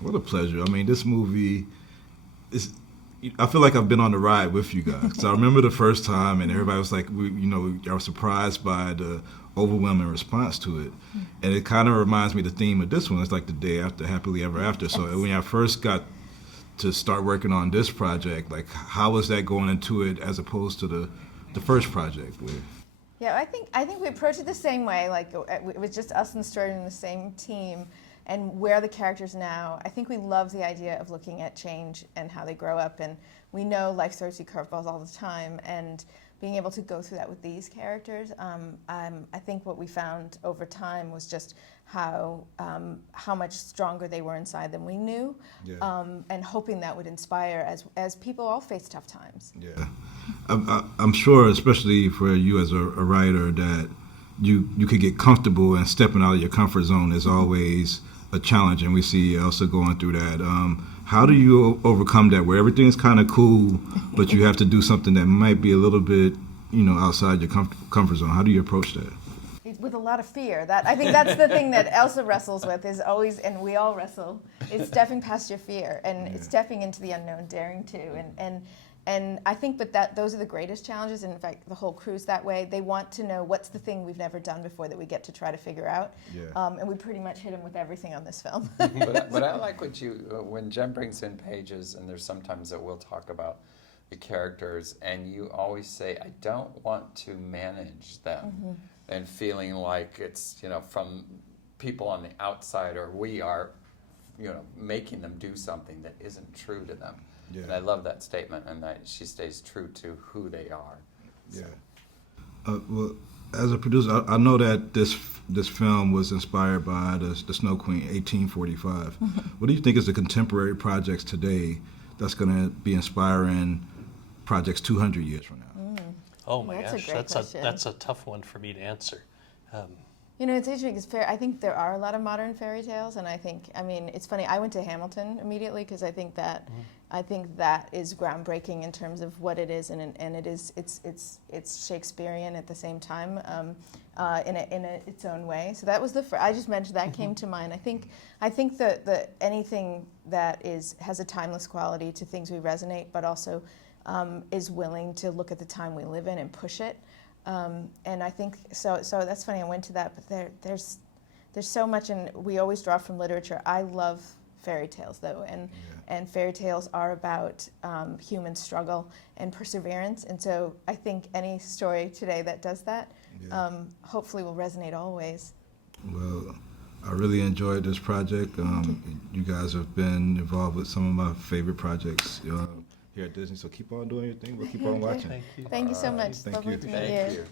What a pleasure. I mean, this movie is. I feel like I've been on the ride with you guys. So I remember the first time, and everybody was like, I was surprised by the overwhelming response to it. And it kind of reminds me of the theme of this one. It's like the day after Happily Ever After. So when I first got to start working on this project, like how was that going into it as opposed to the first project? Yeah, I think we approached it the same way. Like it was just us and the story and the same team. And where are the characters now? I think we love the idea of looking at change and how they grow up. And we know life throws you curveballs all the time. And being able to go through that with these characters, I think what we found over time was just how much stronger they were inside than we knew. Yeah. And hoping that would inspire as people all face tough times. Yeah, I'm sure, especially for you as a writer, that you could get comfortable, and stepping out of your comfort zone is always a challenge, and we see Elsa going through that. How do you overcome that, where everything's kind of cool, but you have to do something that might be a little bit, outside your comfort zone? How do you approach that? With a lot of fear. I think that's the thing that Elsa wrestles with, is always, and we all wrestle, is stepping past your fear and stepping into the unknown, daring to, and I think those are the greatest challenges, and in fact the whole crew's that way. They want to know what's the thing we've never done before that we get to try to figure out. Yeah. And we pretty much hit them with everything on this film. but I like what when Jen brings in pages, and there's sometimes that we'll talk about the characters, and you always say, I don't want to manage them, and feeling like it's, from people on the outside, or we are, making them do something that isn't true to them. Yeah. And I love that statement, and that she stays true to who they are. So. Yeah. Well, as a producer, I know that this film was inspired by the Snow Queen, 1845. What do you think is the contemporary projects today that's going to be inspiring projects 200 years from now? Oh my gosh, that's a tough one for me to answer. It's interesting because I think there are a lot of modern fairy tales, and it's funny. I went to Hamilton immediately because I think that is groundbreaking in terms of what it is, and it's Shakespearean at the same time, in its own way. So that was I just mentioned that came to mind. I think that anything that has a timeless quality to things we resonate, but also is willing to look at the time we live in and push it. And I think so that's funny. I went to that, but there's so much, and we always draw from literature. I love fairy tales though, and fairy tales are about human struggle and perseverance. And so I think any story today that does that, hopefully will resonate always. Well, I really enjoyed this project. You guys have been involved with some of my favorite projects here at Disney, so keep on doing your thing. We'll keep on watching. Thank you. Thank you so much. Thank Lovely you. to meet you.